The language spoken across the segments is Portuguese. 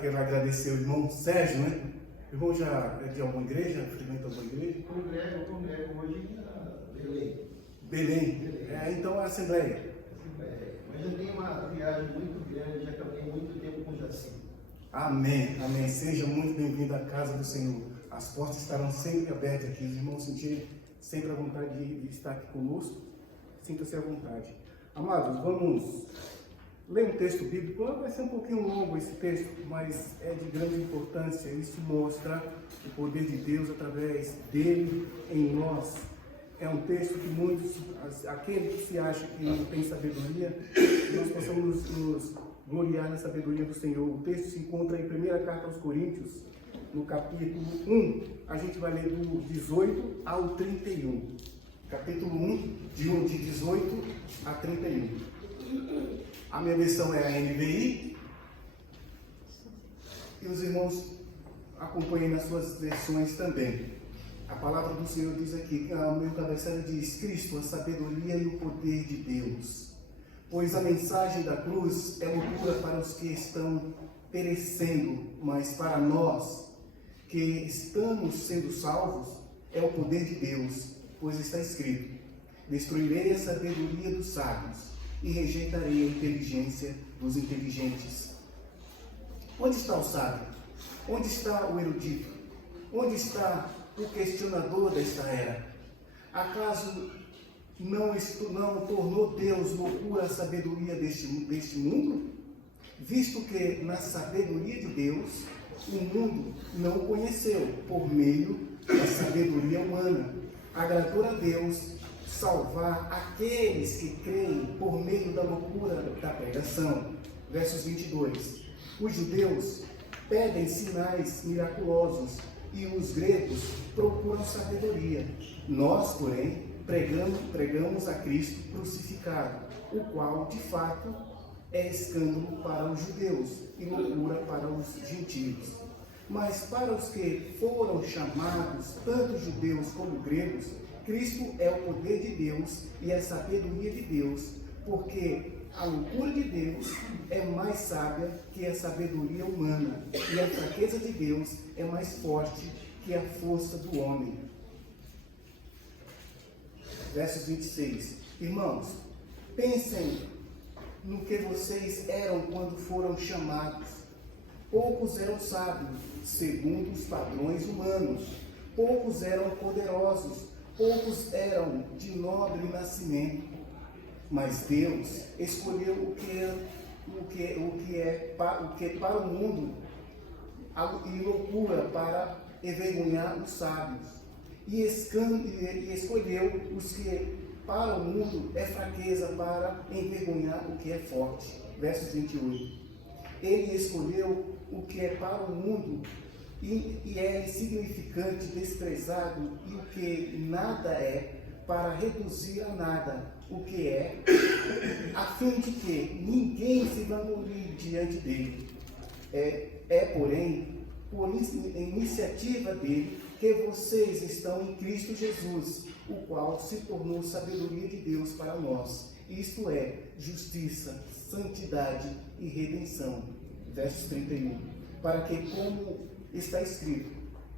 Quero agradecer o irmão Sérgio, né? O irmão já é de alguma igreja? Frequenta alguma igreja? Congrego hoje em Belém. Belém. Então é a Assembleia. Mas eu tenho uma viagem muito grande, já caminhei muito tempo com o Jaci. Amém, amém. Seja muito bem-vindo à casa do Senhor. As portas estarão sempre abertas aqui. Os irmãos sentirem sempre a vontade de estar aqui conosco. Sinta-se à vontade. Amados, vamos ler um texto bíblico. Vai ser um pouquinho longo esse texto, mas é de grande importância. Isso mostra o poder de Deus através dele em nós. É um texto que muitos, aquele que se acha que não tem sabedoria, nós possamos nos gloriar na sabedoria do Senhor. O texto se encontra em 1ª Carta aos Coríntios, no capítulo 1. A gente vai ler do 18 ao 31. Capítulo 1, de 18 a 31. A minha versão é a NVI. E os irmãos acompanhem nas suas versões também. A palavra do Senhor diz aqui, o meu cabeçalho diz: Cristo, a sabedoria e o poder de Deus. Pois a mensagem da cruz é loucura para os que estão perecendo, mas para nós que estamos sendo salvos, é o poder de Deus, pois está escrito: destruirei a sabedoria dos sábios e rejeitarei a inteligência dos inteligentes. Onde está o sábio? Onde está o erudito? Onde está o questionador desta era? Acaso não tornou Deus loucura a sabedoria deste mundo? Visto que na sabedoria de Deus o mundo não o conheceu por meio da sabedoria humana. Agradou a Deus salvar aqueles que creem por meio da loucura da pregação. Versos 22. Os judeus pedem sinais miraculosos e os gregos procuram sabedoria. Nós, porém, pregamos a Cristo crucificado, o qual, de fato, é escândalo para os judeus e loucura para os gentios. Mas para os que foram chamados, tanto judeus como gregos, Cristo é o poder de Deus e a sabedoria de Deus, porque a loucura de Deus é mais sábia que a sabedoria humana, e a fraqueza de Deus é mais forte que a força do homem. Versos 26. Irmãos, pensem no que vocês eram quando foram chamados. Poucos eram sábios, segundo os padrões humanos. Poucos eram poderosos. Poucos eram de nobre nascimento. Mas Deus escolheu o que é para o mundo e loucura para envergonhar os sábios. E escolheu os que para o mundo é fraqueza para envergonhar o que é forte. Versos 28. Ele escolheu o que é para o mundo e é insignificante, desprezado, e o que nada é, para reduzir a nada o que é, a fim de que ninguém se vanglorie diante dele. Porém, por iniciativa dele, que vocês estão em Cristo Jesus, o qual se tornou sabedoria de Deus para nós, isto é, justiça, santidade e redenção. Versos 31. Para que, como está escrito,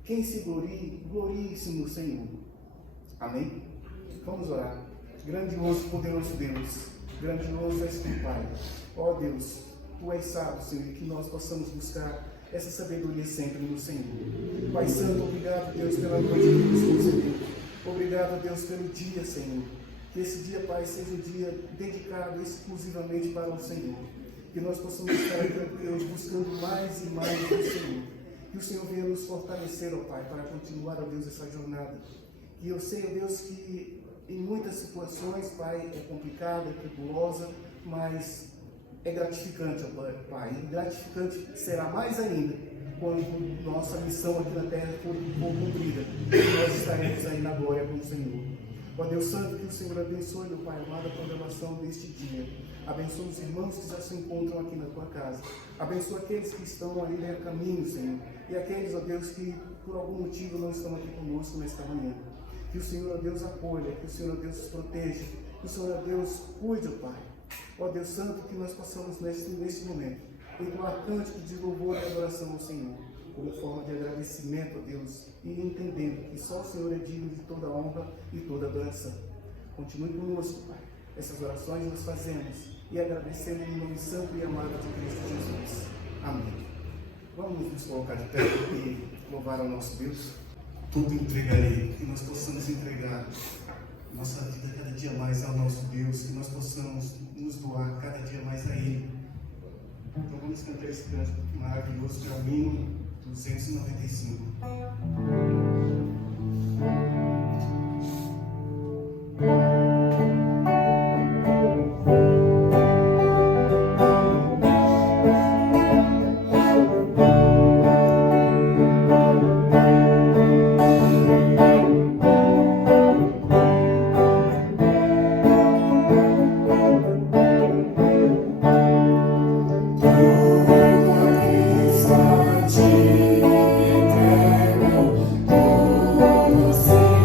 quem se glorie, glorie-se no Senhor. Amém? Vamos orar. Grandioso, poderoso Deus, grandioso és tu, Pai. Ó Deus, tu és sábio, Senhor, e que nós possamos buscar essa sabedoria sempre no Senhor. Pai Santo, obrigado, Deus, pela noite que nos concedeu. Obrigado, Deus, pelo dia, Senhor. Que esse dia, Pai, seja um dia dedicado exclusivamente para o Senhor. Que nós possamos estar aqui, Deus, buscando mais e mais do Senhor. Que o Senhor venha nos fortalecer, ó Pai, para continuar, ó Deus, essa jornada. E eu sei, ó Deus, que em muitas situações, Pai, é complicada, é tribulosa, mas é gratificante, ó Pai. E gratificante será mais ainda quando nossa missão aqui na terra for cumprida. Nós estaremos aí na glória com o Senhor. Ó Deus Santo, que o Senhor abençoe, meu Pai amado, a programação deste dia. Abençoa os irmãos que já se encontram aqui na tua casa. Abençoa aqueles que estão ali no caminho, Senhor. E aqueles, ó Deus, que por algum motivo não estão aqui conosco nesta manhã. Que o Senhor, ó Deus, acolha, que o Senhor, ó Deus, proteja, que o Senhor, ó Deus, cuide, ó Pai. Ó Deus Santo, que nós possamos nesse momento entoar cânticos de louvor e adoração ao Senhor, como forma de agradecimento a Deus, e entendendo que só o Senhor é digno de toda honra e toda adoração. Continue conosco, Pai. Essas orações nós fazemos e agradecemos no nome santo e amado de Cristo Jesus. Amém. Vamos nos colocar de pé e louvar ao nosso Deus. Tudo entregarei, que nós possamos entregar nossa vida cada dia mais ao nosso Deus, que nós possamos nos doar cada dia mais a Ele. Então vamos cantar esse cântico maravilhoso, que é o hino 295. Eterno, tudo se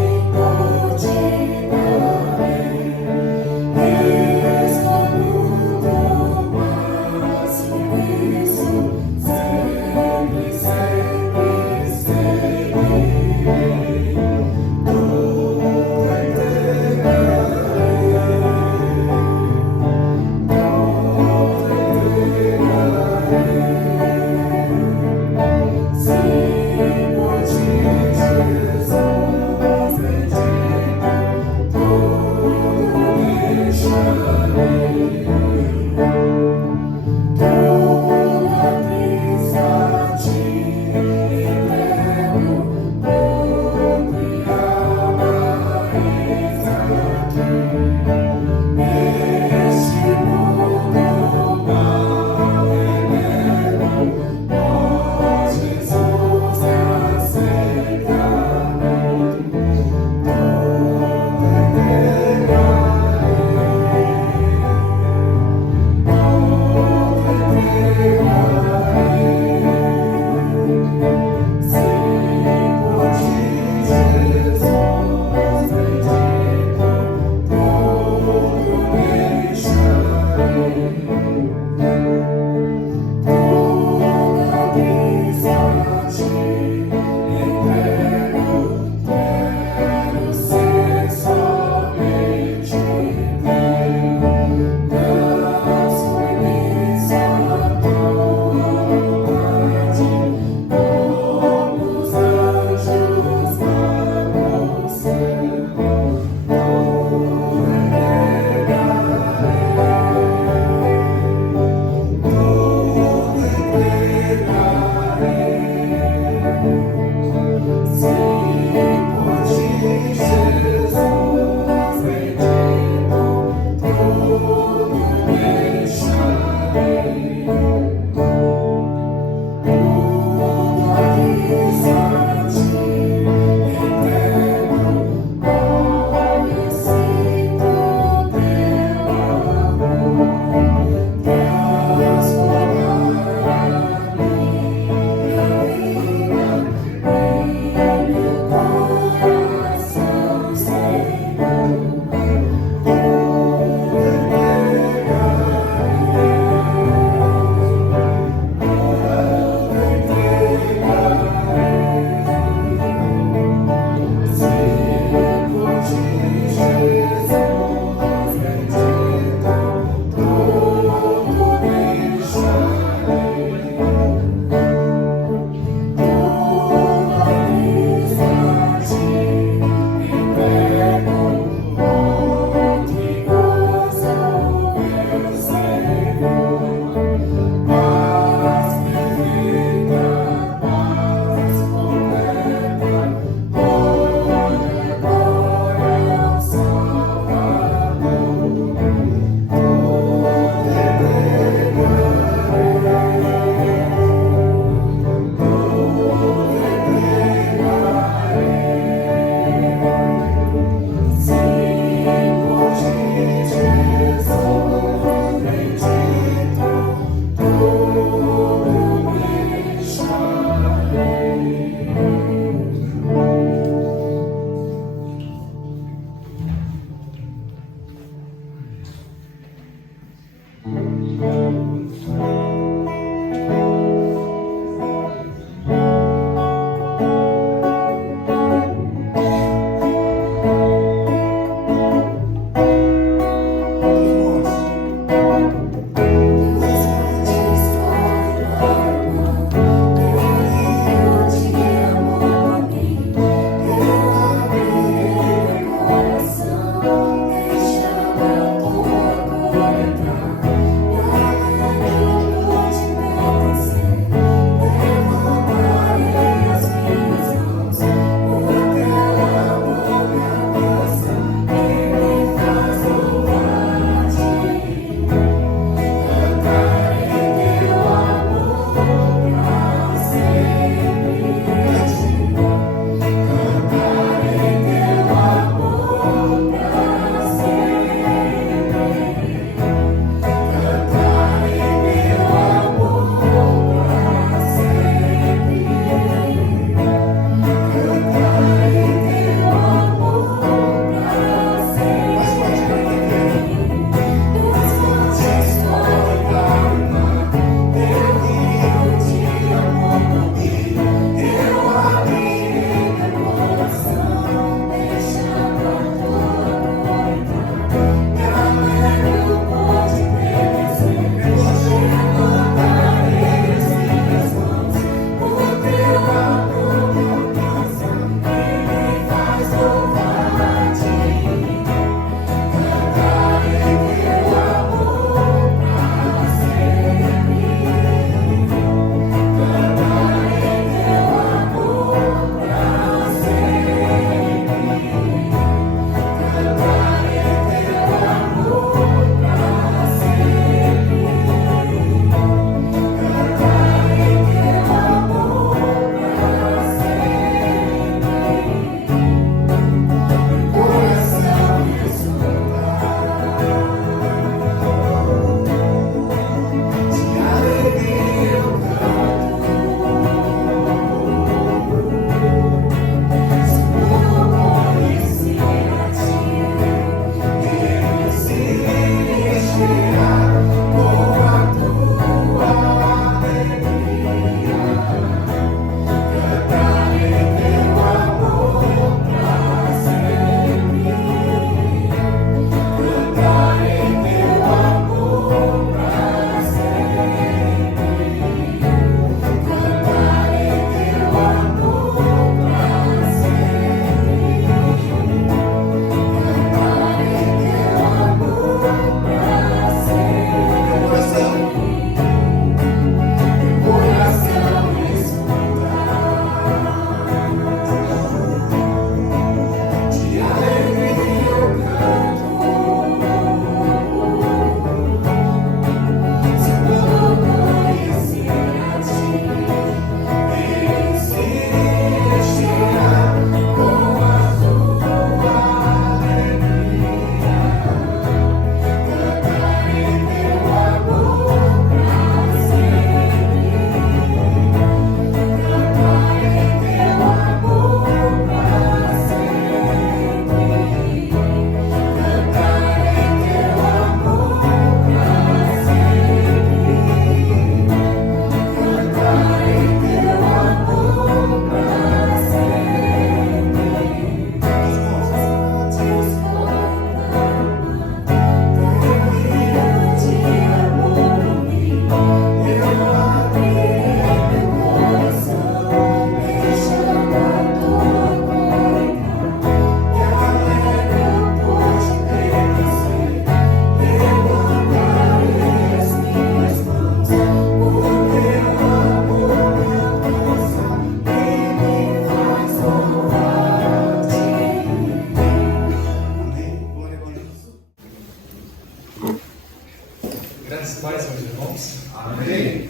paz, meus irmãos. Amém.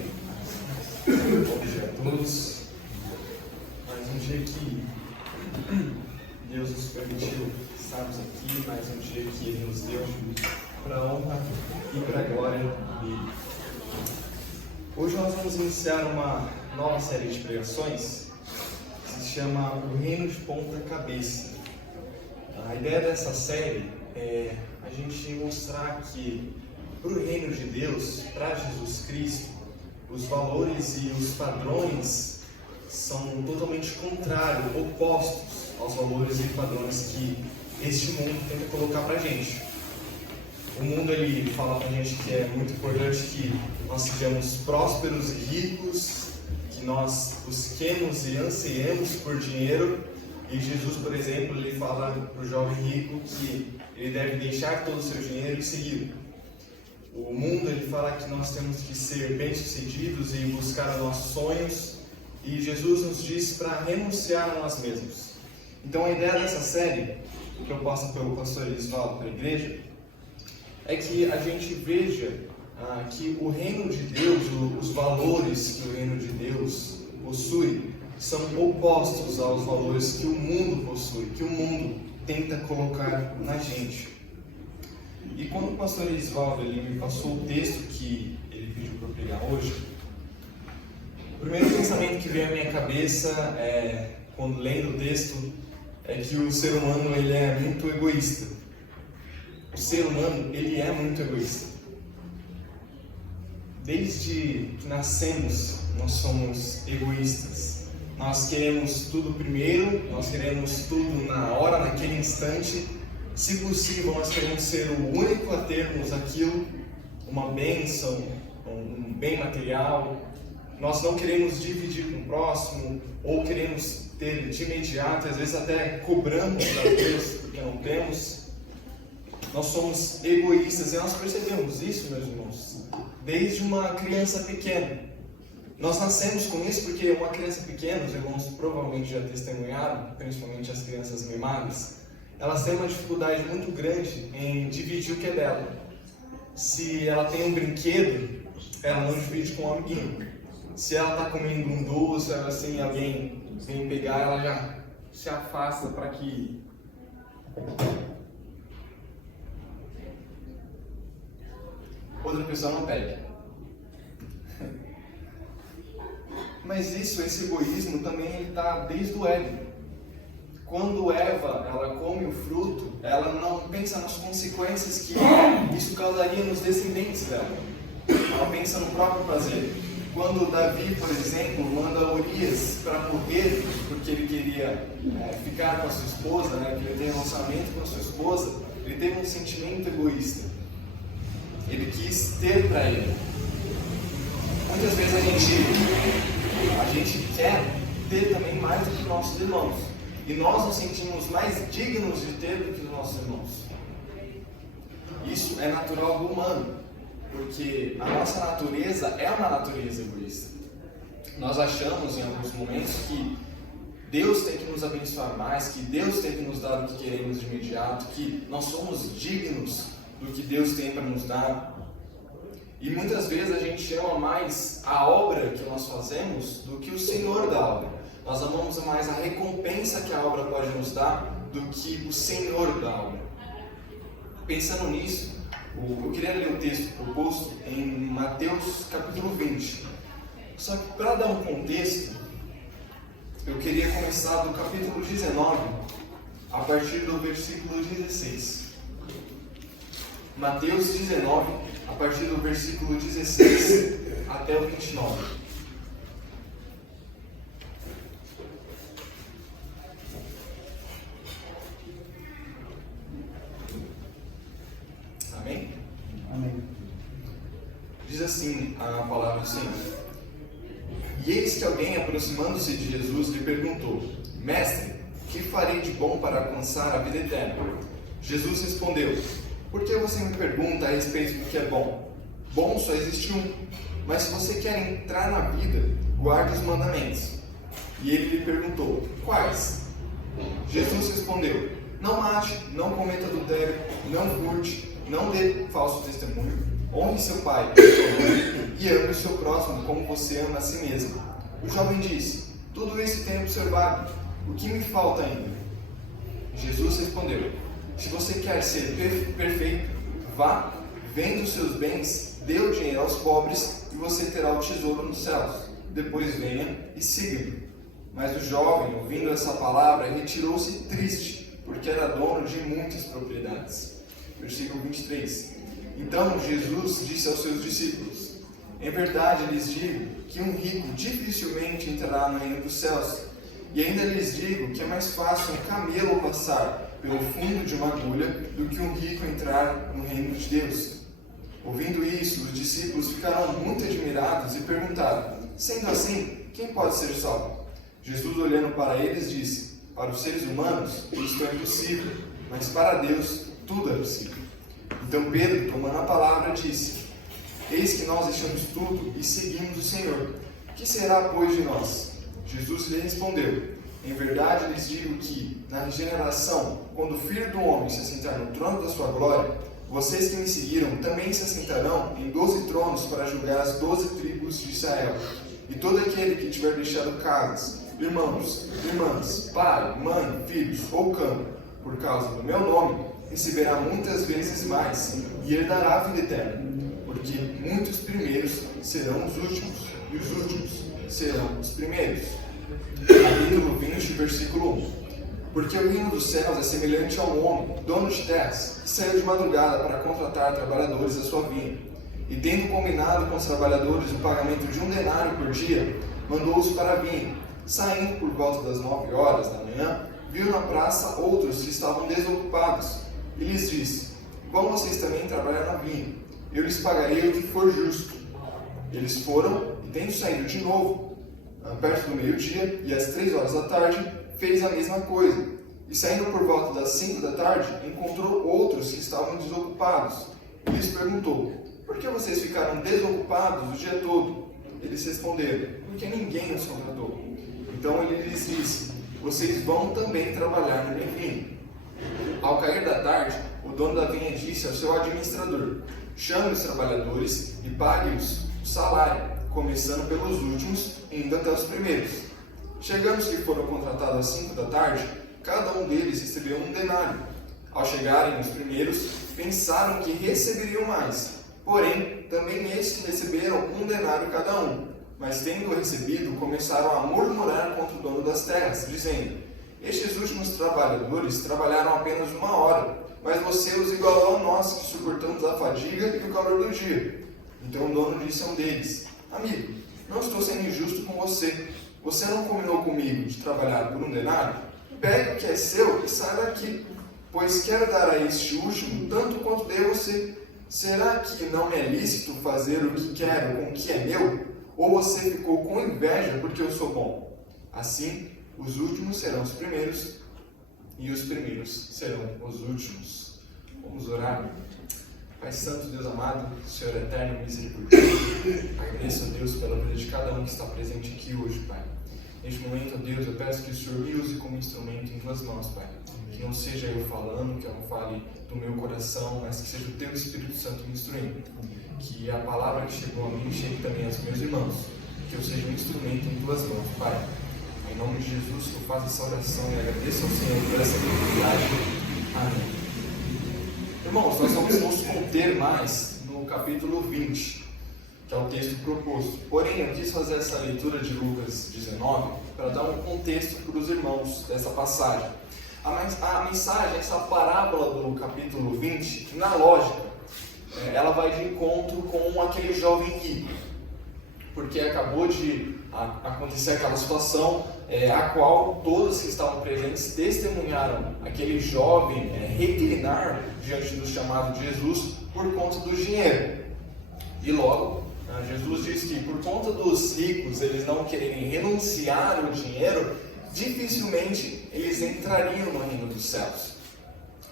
Bom dia a todos. Mais um dia que Deus nos permitiu estarmos aqui, mais um dia que Ele nos deu para a honra e para a glória dele. Hoje nós vamos iniciar uma nova série de pregações que se chama O Reino de Ponta Cabeça. A ideia dessa série é a gente mostrar que para o reino de Deus, para Jesus Cristo, os valores e os padrões são totalmente contrários, opostos aos valores e padrões que este mundo tenta colocar para a gente. O mundo ele fala para a gente que é muito importante que nós sejamos prósperos e ricos, que nós busquemos e ansiemos por dinheiro. E Jesus, por exemplo, ele fala para o jovem rico que ele deve deixar todo o seu dinheiro e seguir. O mundo ele fala que nós temos que ser bem-sucedidos e buscar os nossos sonhos, e Jesus nos diz para renunciar a nós mesmos. Então a ideia dessa série, que eu passo pelo pastor Elisvaldo para a igreja, é que a gente veja que o reino de Deus, os valores que o reino de Deus possui, são opostos aos valores que o mundo possui, que o mundo tenta colocar na gente. E quando o pastor Elisvaldo me passou o texto que ele pediu para eu pregar hoje, o primeiro pensamento que veio à minha cabeça, quando lendo o texto, é que o ser humano ele é muito egoísta. O ser humano ele é muito egoísta. Desde que nascemos, nós somos egoístas. Nós queremos tudo primeiro, nós queremos tudo na hora, naquele instante. Se possível, nós queremos ser o único a termos aquilo, uma bênção, um bem material. Nós não queremos dividir com o próximo, ou queremos ter de imediato, e às vezes até cobramos a Deus porque não temos. Nós somos egoístas e nós percebemos isso, meus irmãos, desde uma criança pequena. Nós nascemos com isso porque uma criança pequena, os irmãos provavelmente já testemunharam, principalmente as crianças mimadas, elas têm uma dificuldade muito grande em dividir o que é dela. Se ela tem um brinquedo, ela não divide com um amiguinho. Se ela está comendo um doce, assim, alguém vem pegar, ela já se afasta para que outra pessoa não pegue. Mas esse egoísmo também está desde o Éden. Quando Eva ela come o fruto, ela não pensa nas consequências que isso causaria nos descendentes dela. Ela pensa no próprio prazer. Quando Davi, por exemplo, manda Urias para morrer porque ele queria ficar com a sua esposa, queria ter relacionamento com a sua esposa, ele teve um sentimento egoísta. Ele quis ter para ele. Muitas vezes a gente quer ter também mais do que nossos irmãos. E nós nos sentimos mais dignos de ter do que os nossos irmãos. Isso é natural do humano, porque a nossa natureza é uma natureza egoísta. Nós achamos em alguns momentos que Deus tem que nos abençoar mais, que Deus tem que nos dar o que queremos de imediato, que nós somos dignos do que Deus tem para nos dar. E muitas vezes a gente ama mais a obra que nós fazemos do que o Senhor da obra. Nós amamos mais a recompensa que a obra pode nos dar do que o Senhor da obra. Pensando nisso, eu queria ler o texto proposto em Mateus capítulo 20. Só que para dar um contexto, eu queria começar do capítulo 19, a partir do versículo 16. Mateus 19, a partir do versículo 16 até o 29. Amém? Amém. Diz assim a palavra do Senhor. E eis que alguém, aproximando-se de Jesus, lhe perguntou: Mestre, que farei de bom para alcançar a vida eterna? Jesus respondeu: Por que você me pergunta a respeito do que é bom? Bom só existe um, mas se você quer entrar na vida, guarde os mandamentos. E ele lhe perguntou: Quais? Jesus respondeu: Não mate, não cometa adultério, não furte, não dê falso testemunho, Honre seu pai e sua mãe, e ame o seu próximo como você ama a si mesmo. O jovem disse: tudo isso tenho observado. O que me falta ainda? Jesus respondeu: se você quer ser perfeito, vá, venda os seus bens, dê o dinheiro aos pobres, e você terá o tesouro nos céus. Depois venha e siga-me. Mas o jovem, ouvindo essa palavra, retirou-se triste, porque era dono de muitas propriedades. Versículo 23. Então Jesus disse aos seus discípulos: em verdade lhes digo que um rico dificilmente entrará no reino dos céus. E ainda lhes digo que é mais fácil um camelo passar pelo fundo de uma agulha do que um rico entrar no reino de Deus. Ouvindo isso, os discípulos ficaram muito admirados e perguntaram: sendo assim, quem pode ser salvo? Jesus, olhando para eles, disse: para os seres humanos isto é impossível, mas para Deus tudo é possível. Então Pedro, tomando a palavra, disse: eis que nós deixamos tudo e seguimos o Senhor. Que será, pois, de nós? Jesus lhe respondeu: em verdade lhes digo que, na regeneração, quando o Filho do Homem se assentar no trono da sua glória, vocês que me seguiram também se assentarão em 12 tronos para julgar as 12 tribos de Israel. E todo aquele que tiver deixado casas, irmãos, irmãs, pai, mãe, filhos ou campo, por causa do meu nome, receberá muitas vezes mais e herdará a vida eterna. Porque muitos primeiros serão os últimos, e os últimos serão os primeiros. Capítulo 20, versículo 1. Porque o reino dos céus é semelhante a um homem, dono de terras, que saiu de madrugada para contratar trabalhadores à sua vinha. E tendo combinado com os trabalhadores o pagamento de 1 denário por dia, mandou-os para a vinha. Saindo por volta das 9 horas da manhã, viu na praça outros que estavam desocupados. E lhes disse: vão vocês também trabalhar na vinha, eu lhes pagarei o que for justo. Eles foram, e tendo saído de novo, perto do meio-dia, e às 3 horas da tarde, fez a mesma coisa. E saindo por volta das 5 da tarde, encontrou outros que estavam desocupados. E lhes perguntou: por que vocês ficaram desocupados o dia todo? Eles responderam: porque ninguém os contratou. Então ele lhes disse: vocês vão também trabalhar na minha vinha. Ao cair da tarde, o dono da vinha disse ao seu administrador: chame os trabalhadores e pague-os o salário, começando pelos últimos e indo até os primeiros. Chegando os que foram contratados às 5 da tarde, cada um deles recebeu 1 denário. Ao chegarem os primeiros, pensaram que receberiam mais. Porém, também estes receberam 1 denário cada um. Mas tendo recebido, começaram a murmurar contra o dono das terras, dizendo: estes últimos trabalhadores trabalharam apenas 1 hora, mas você os igualou a nós, que suportamos a fadiga e o calor do dia. Então o dono disse a um deles: amigo, não estou sendo injusto com você. Você não combinou comigo de trabalhar por 1 denário? Pegue o que é seu e saia daqui, pois quero dar a este último tanto quanto dei a você. Será que não me é lícito fazer o que quero com o que é meu? Ou você ficou com inveja porque eu sou bom? Assim, os últimos serão os primeiros, e os primeiros serão os últimos. Vamos orar. Pai Santo, Deus amado, Senhor eterno, misericordioso, agradeço a Deus pela vida de cada um que está presente aqui hoje, Pai. Neste momento, Deus, eu peço que o Senhor me use como instrumento em Tuas mãos, Pai. Que não seja eu falando, que eu não fale do meu coração, mas que seja o Teu Espírito Santo me instruindo. Que a palavra que chegou a mim chegue também aos meus irmãos. Que eu seja um instrumento em Tuas mãos, Pai. Em nome de Jesus, eu faço essa oração e agradeço ao Senhor por essa oportunidade. Amém. Irmãos, nós vamos nos conter mais no capítulo 20, que é o texto proposto. Porém, eu quis fazer essa leitura de Lucas 19 para dar um contexto para os irmãos dessa passagem. A mensagem, essa parábola do capítulo 20, na lógica, ela vai de encontro com aquele jovem rico. Porque acabou de acontecer aquela situação a qual todos que estavam presentes testemunharam aquele jovem reclinar diante do chamado de Jesus por conta do dinheiro. E logo, Jesus diz que por conta dos ricos eles não quererem renunciar ao dinheiro, dificilmente eles entrariam no reino dos céus.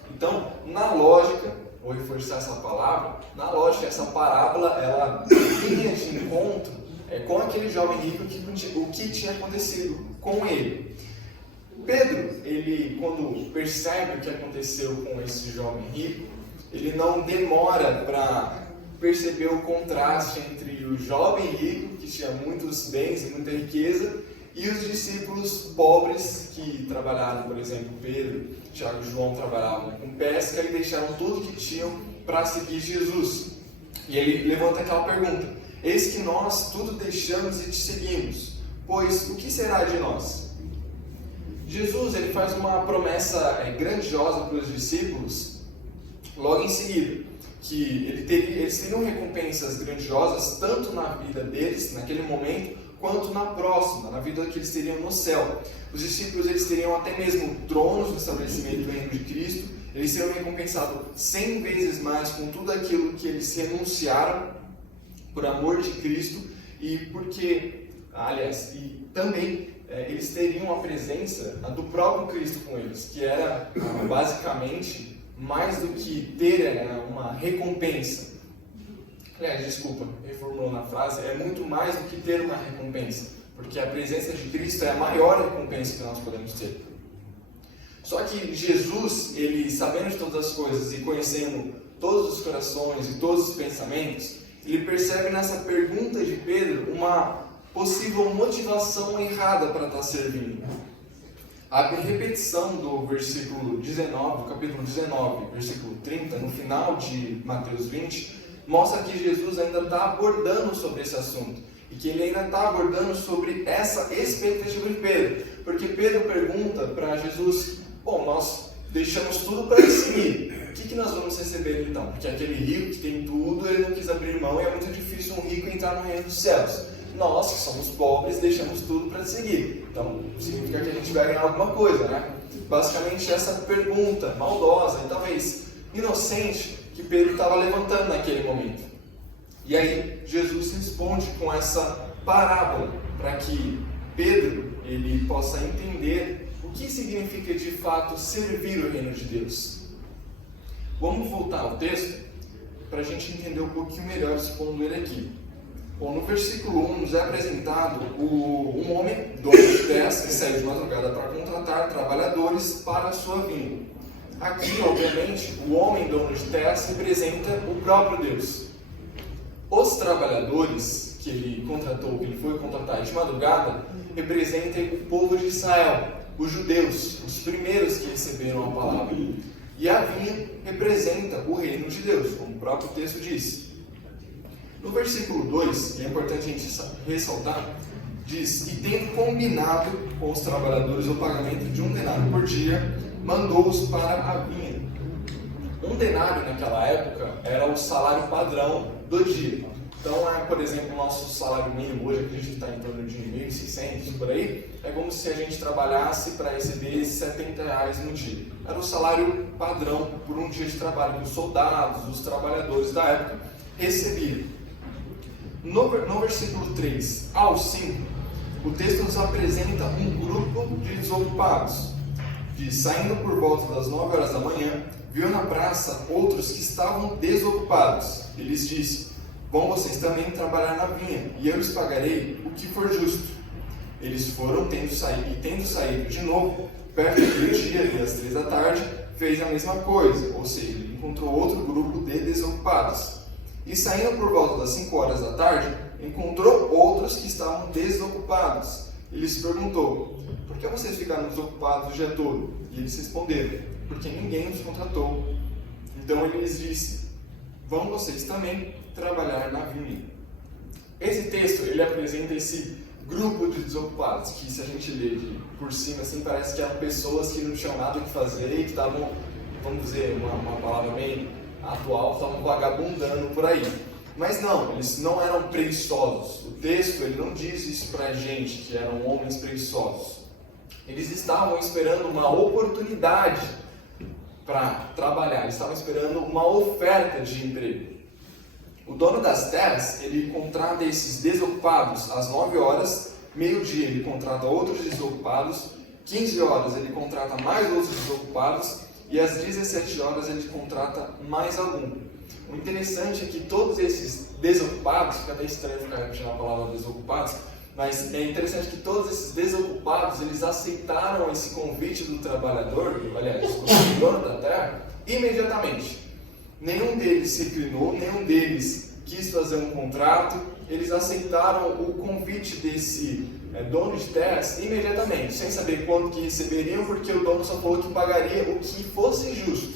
Então, na lógica, vou reforçar essa palavra, na lógica, essa parábola, ela vinha de encontro com aquele jovem rico, o que tinha acontecido com ele. Pedro, ele, quando percebe o que aconteceu com esse jovem rico, ele não demora para percebeu o contraste entre o jovem rico, que tinha muitos bens e muita riqueza, e os discípulos pobres que trabalharam, por exemplo, Pedro, Tiago e João trabalhavam com pesca e deixaram tudo que tinham para seguir Jesus. E ele levanta aquela pergunta: eis que nós tudo deixamos e te seguimos, pois o que será de nós? Jesus ele faz uma promessa grandiosa para os discípulos logo em seguida, que eles teriam recompensas grandiosas tanto na vida deles, naquele momento, quanto na próxima, na vida que eles teriam no céu. Os discípulos eles teriam até mesmo tronos no estabelecimento do reino de Cristo, eles seriam recompensados 100 vezes mais com tudo aquilo que eles renunciaram por amor de Cristo e porque, aliás, e também eles teriam a presença do próprio Cristo com eles, que era basicamente mais do que ter uma recompensa. Desculpa, reformulando a frase, é muito mais do que ter uma recompensa, porque a presença de Cristo é a maior recompensa que nós podemos ter. Só que Jesus, ele sabendo de todas as coisas e conhecendo todos os corações e todos os pensamentos, ele percebe nessa pergunta de Pedro uma possível motivação errada para estar servindo. A repetição do versículo 19, do capítulo 19, versículo 30, no final de Mateus 20, mostra que Jesus ainda está abordando sobre esse assunto. E que ele ainda está abordando sobre essa expectativa de Pedro. Porque Pedro pergunta para Jesus: bom, nós deixamos tudo para seguir. O que nós vamos receber então? Porque aquele rico que tem tudo, ele não quis abrir mão e é muito difícil um rico entrar no reino dos céus. Nós, que somos pobres, deixamos tudo para seguir. Então, significa que a gente vai ganhar alguma coisa, né? Basicamente, essa pergunta maldosa e talvez inocente que Pedro estava levantando naquele momento. E aí, Jesus responde com essa parábola para que Pedro ele possa entender o que significa de fato servir o reino de Deus. Vamos voltar ao texto para a gente entender um pouquinho melhor isso quando ler aqui. Bom, no versículo 1 nos é apresentado um homem, dono de terras, que saiu de madrugada para contratar trabalhadores para a sua vinha. Aqui, obviamente, o homem dono de terras representa o próprio Deus. Os trabalhadores que ele contratou, que ele foi contratar de madrugada, representam o povo de Israel, os judeus, os primeiros que receberam a palavra. E a vinha representa o reino de Deus, como o próprio texto diz. No versículo 2, que é importante a gente ressaltar, diz que, tendo combinado com os trabalhadores o pagamento de 1 denário por dia, mandou-os para a vinha. 1 denário naquela época era o salário padrão do dia. Então, por exemplo, o nosso salário mínimo hoje, que a gente está em torno de 1.600 por aí, é como se a gente trabalhasse para receber R$70 no dia. Era o salário padrão por um dia de trabalho que os soldados, os trabalhadores da época recebiam. No versículo 3 ao 5, o texto nos apresenta um grupo de desocupados. Diz: saindo por volta das 9 horas da manhã, viu na praça outros que estavam desocupados. E lhes disse: vão vocês também trabalhar na vinha, e eu lhes pagarei o que for justo. Eles foram, tendo saído de novo, perto do meio-dia e às 3 da tarde, fez a mesma coisa, ou seja, ele encontrou outro grupo de desocupados. E saindo por volta das 5 horas da tarde, encontrou outros que estavam desocupados. E lhes perguntou: por que vocês ficaram desocupados o dia todo? E eles responderam: porque ninguém nos contratou. Então ele lhes disse: vão vocês também trabalhar na vinha. Esse texto ele apresenta esse grupo de desocupados, que se a gente ler por cima, assim, parece que eram pessoas que não tinham nada o que fazer e que estavam, vamos dizer, uma palavra bem atual, estavam vagabundando por aí. Mas não, eles não eram preguiçosos. O texto ele não diz isso pra gente, que eram homens preguiçosos. Eles estavam esperando uma oportunidade para trabalhar, eles estavam esperando uma oferta de emprego. O dono das terras, ele contrata esses desocupados às 9 horas, meio-dia ele contrata outros desocupados, 15 horas ele contrata mais outros desocupados e às 17 horas ele contrata mais algum. O interessante é que todos esses desocupados, fica até estranho ficar repetindo a palavra desocupados, mas é interessante que todos esses desocupados, eles aceitaram esse convite do trabalhador, aliás, do dono da terra, imediatamente. Nenhum deles se inclinou, nenhum deles quis fazer um contrato, eles aceitaram o convite desse dono de terras imediatamente, sem saber quanto que receberiam, porque o dono só falou que pagaria o que fosse justo.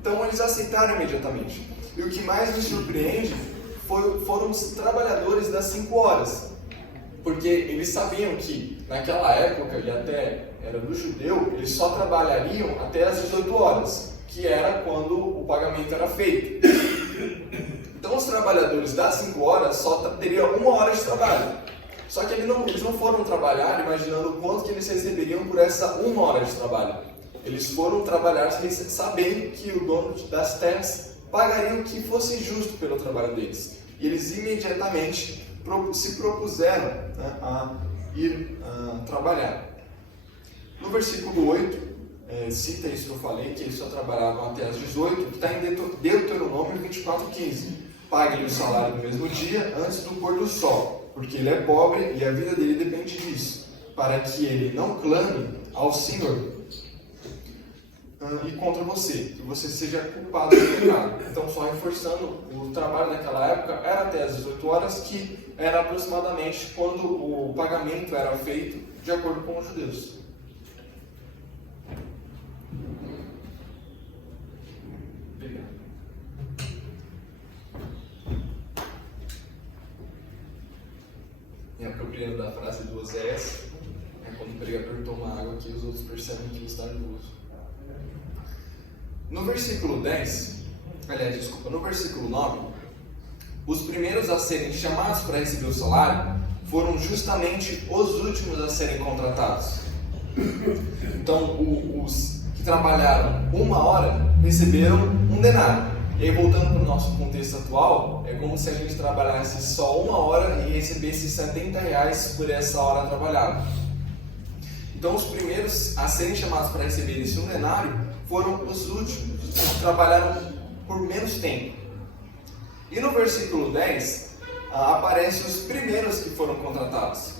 Então eles aceitaram imediatamente. E o que mais me surpreende foram os trabalhadores das 5 horas, porque eles sabiam que naquela época, e até era do judeu, eles só trabalhariam até as 18 horas, que era quando o pagamento era feito. Então os trabalhadores das 5 horas só teriam 1 hora de trabalho. Só que eles não foram trabalhar imaginando quanto que eles receberiam por essa 1 hora de trabalho. Eles foram trabalhar sabendo que o dono das terras pagaria o que fosse justo pelo trabalho deles. E eles imediatamente se propuseram, né, a ir trabalhar. No versículo 8, cita isso que eu falei, que eles só trabalhavam até as 18, que está em Deuteronômio 24:15. Pague-lhe o salário no mesmo dia, antes do pôr do sol, porque ele é pobre e a vida dele depende disso, para que ele não clame ao Senhor e contra você, que você seja culpado do pecado. Então, só reforçando, o trabalho naquela época era até as 18 horas, que era aproximadamente quando o pagamento era feito de acordo com os judeus. Obrigado. Me apropriando da frase do Oséias, quando o pregador toma água aqui, os outros percebem que ele está nervoso. No versículo 9, os primeiros a serem chamados para receber o salário foram justamente os últimos a serem contratados. Então, os que trabalharam 1 hora receberam 1 denário. E aí, voltando para o nosso contexto atual, é como se a gente trabalhasse só 1 hora e recebesse R$70 por essa hora trabalhada. Então, os primeiros a serem chamados para receber esse 1 denário foram os últimos, que trabalharam por menos tempo. E no versículo 10, aparecem os primeiros que foram contratados.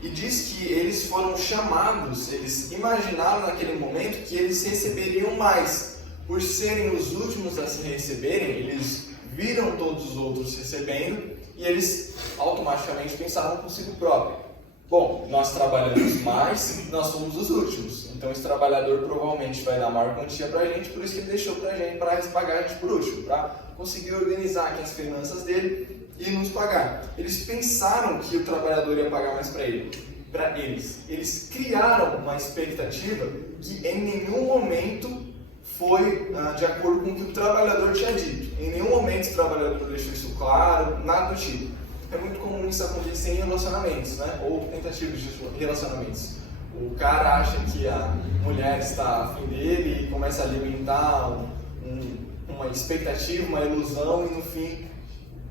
E diz que eles foram chamados, eles imaginaram naquele momento que eles receberiam mais. Por serem os últimos a se receberem, eles viram todos os outros recebendo e eles automaticamente pensaram consigo próprio. Bom, nós trabalhamos mais, nós somos os últimos. Então esse trabalhador provavelmente vai dar maior quantia para a gente, por isso que ele deixou para a gente, para pagar a gente por último, para conseguir organizar aqui as finanças dele e nos pagar. Eles pensaram que o trabalhador ia pagar mais para eles. Eles criaram uma expectativa que em nenhum momento foi de acordo com o que o trabalhador tinha dito. Em nenhum momento o trabalhador deixou isso claro, nada do tipo. É muito comum isso acontecer em relacionamentos, né? Ou tentativas de relacionamentos. O cara acha que a mulher está afim dele e começa a alimentar uma expectativa, uma ilusão, e no fim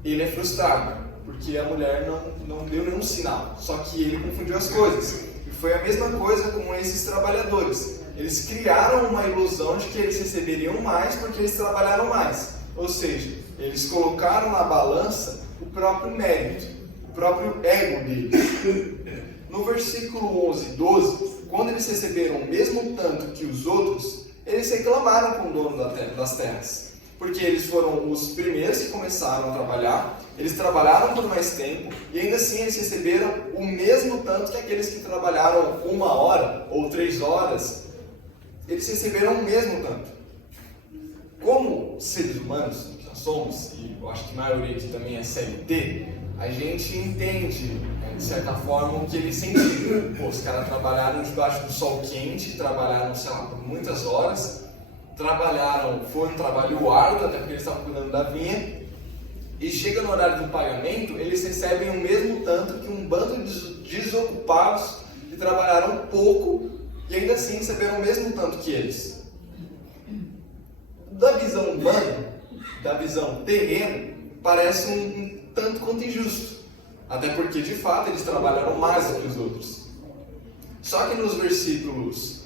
ele é frustrado, porque a mulher não deu nenhum sinal, só que ele confundiu as coisas. E foi a mesma coisa com esses trabalhadores. Eles criaram uma ilusão de que eles receberiam mais porque eles trabalharam mais. Ou seja, eles colocaram na balança o próprio mérito, o próprio ego deles. No versículo 11 e 12, quando eles receberam o mesmo tanto que os outros, eles reclamaram com o dono das terras. Porque eles foram os primeiros que começaram a trabalhar, eles trabalharam por mais tempo, e ainda assim eles receberam o mesmo tanto que aqueles que trabalharam 1 hora ou 3 horas, eles receberam o mesmo tanto. Como seres humanos, que nós somos, e eu acho que a maioria aqui também é CLT, a gente entende, de certa forma, o que eles sentiram. Pô, os caras trabalharam debaixo do sol quente, trabalharam, sei lá, por muitas horas, foi um trabalho árduo, até porque eles estavam cuidando da vinha, e chega no horário do pagamento, eles recebem o mesmo tanto que um bando de desocupados que trabalharam pouco e ainda assim receberam o mesmo tanto que eles. Da visão humana, da visão terrena, parece um tanto quanto injusto, até porque de fato eles trabalharam mais do que os outros. Só que nos versículos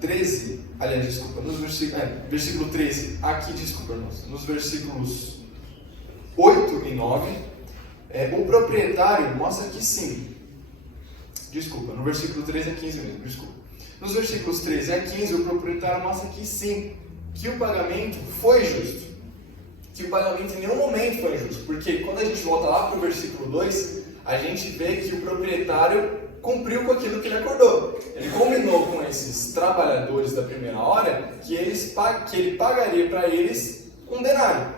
13, versículo 13, aqui, desculpa, irmãos, nos versículos 8 e 9, o proprietário mostra que sim. Desculpa, no versículo 13 a 15 mesmo, desculpa. Nos versículos 13 a 15, o proprietário mostra que sim, que o pagamento foi justo. que o pagamento em nenhum momento foi injusto, porque quando a gente volta lá para o versículo 2, a gente vê que o proprietário cumpriu com aquilo que ele acordou. Ele combinou com esses trabalhadores da primeira hora que ele pagaria para eles um denário.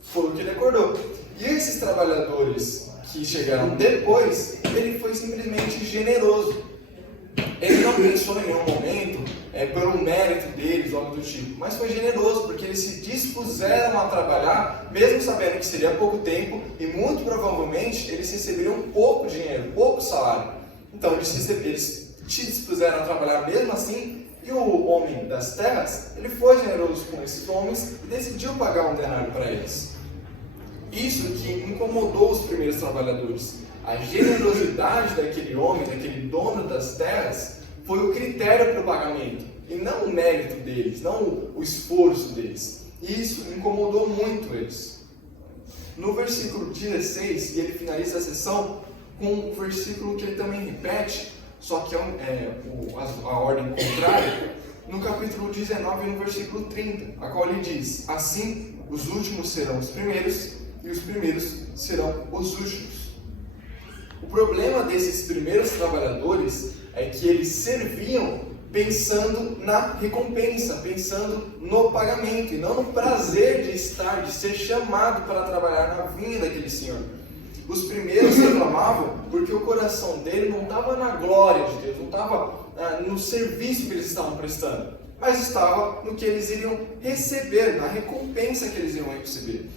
Foi o que ele acordou. E esses trabalhadores que chegaram depois, ele foi simplesmente generoso. Ele não pensou em nenhum momento pelo mérito deles ou algo do tipo, mas foi generoso, porque eles se dispuseram a trabalhar, mesmo sabendo que seria pouco tempo, e muito provavelmente eles receberiam pouco dinheiro, pouco salário. Então eles se dispuseram a trabalhar mesmo assim, e o homem das terras, ele foi generoso com esses homens e decidiu pagar um denário para eles. Isso que incomodou os primeiros trabalhadores. A generosidade daquele homem, daquele dono das terras, foi o critério para o pagamento, e não o mérito deles, não o esforço deles. E isso incomodou muito eles. No versículo 16, e ele finaliza a sessão com um versículo que ele também repete, só que a ordem contrária, no capítulo 19, no versículo 30, a qual ele diz: assim, os últimos serão os primeiros, e os primeiros serão os últimos. O problema desses primeiros trabalhadores é que eles serviam pensando na recompensa, pensando no pagamento, e não no prazer de estar, de ser chamado para trabalhar na vinha daquele senhor. Os primeiros reclamavam porque o coração dele não estava na glória de Deus, não estava no serviço que eles estavam prestando, mas estava no que eles iriam receber, na recompensa que eles iriam receber.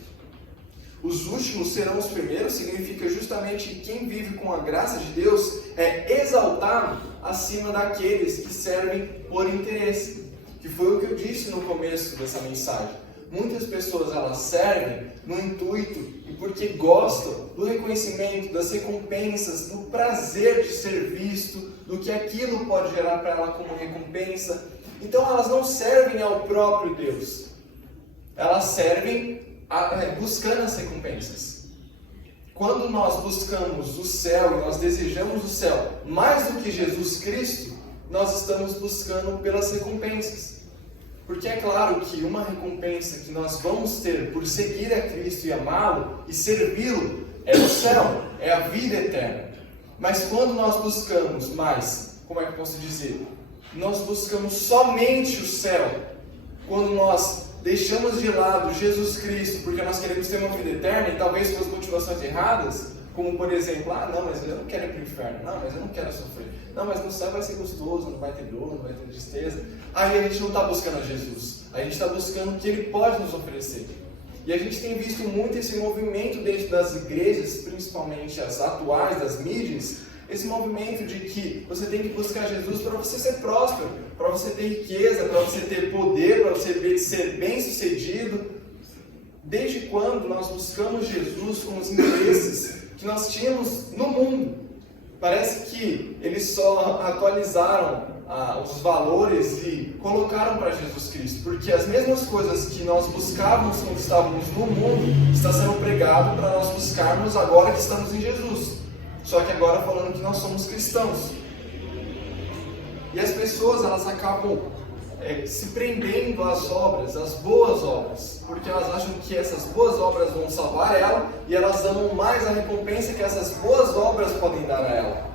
Os últimos serão os primeiros significa justamente que quem vive com a graça de Deus é exaltado acima daqueles que servem por interesse, que foi o que eu disse no começo dessa mensagem. Muitas pessoas elas servem no intuito e porque gostam do reconhecimento, das recompensas, do prazer de ser visto, do que aquilo pode gerar para ela como recompensa. Então elas não servem ao próprio Deus, elas servem buscando as recompensas. Quando nós buscamos o céu e nós desejamos o céu mais do que Jesus Cristo, nós estamos buscando pelas recompensas. Porque é claro que uma recompensa que nós vamos ter por seguir a Cristo e amá-lo e servi-lo é o céu, é a vida eterna. Mas quando nós buscamos mais, como é que eu posso dizer? Nós buscamos somente o céu. Quando nós deixamos de lado Jesus Cristo porque nós queremos ter uma vida eterna e talvez com as motivações erradas, como por exemplo, não, mas eu não quero ir para o inferno, não, mas eu não quero sofrer, não, mas no céu vai ser gostoso, não vai ter dor, não vai ter tristeza. Aí a gente não está buscando a Jesus, a gente está buscando o que Ele pode nos oferecer. E a gente tem visto muito esse movimento dentro das igrejas, principalmente as atuais, das mídias, esse movimento de que você tem que buscar Jesus para você ser próspero, para você ter riqueza, para você ter poder, para você ser bem-sucedido. Desde quando nós buscamos Jesus com os interesses que nós tínhamos no mundo? Parece que eles só atualizaram os valores e colocaram para Jesus Cristo, porque as mesmas coisas que nós buscávamos quando estávamos no mundo está sendo pregado para nós buscarmos agora que estamos em Jesus. Só que agora falando que nós somos cristãos. E as pessoas elas acabam se prendendo às obras, às boas obras, porque elas acham que essas boas obras vão salvar ela e elas amam mais a recompensa que essas boas obras podem dar a ela.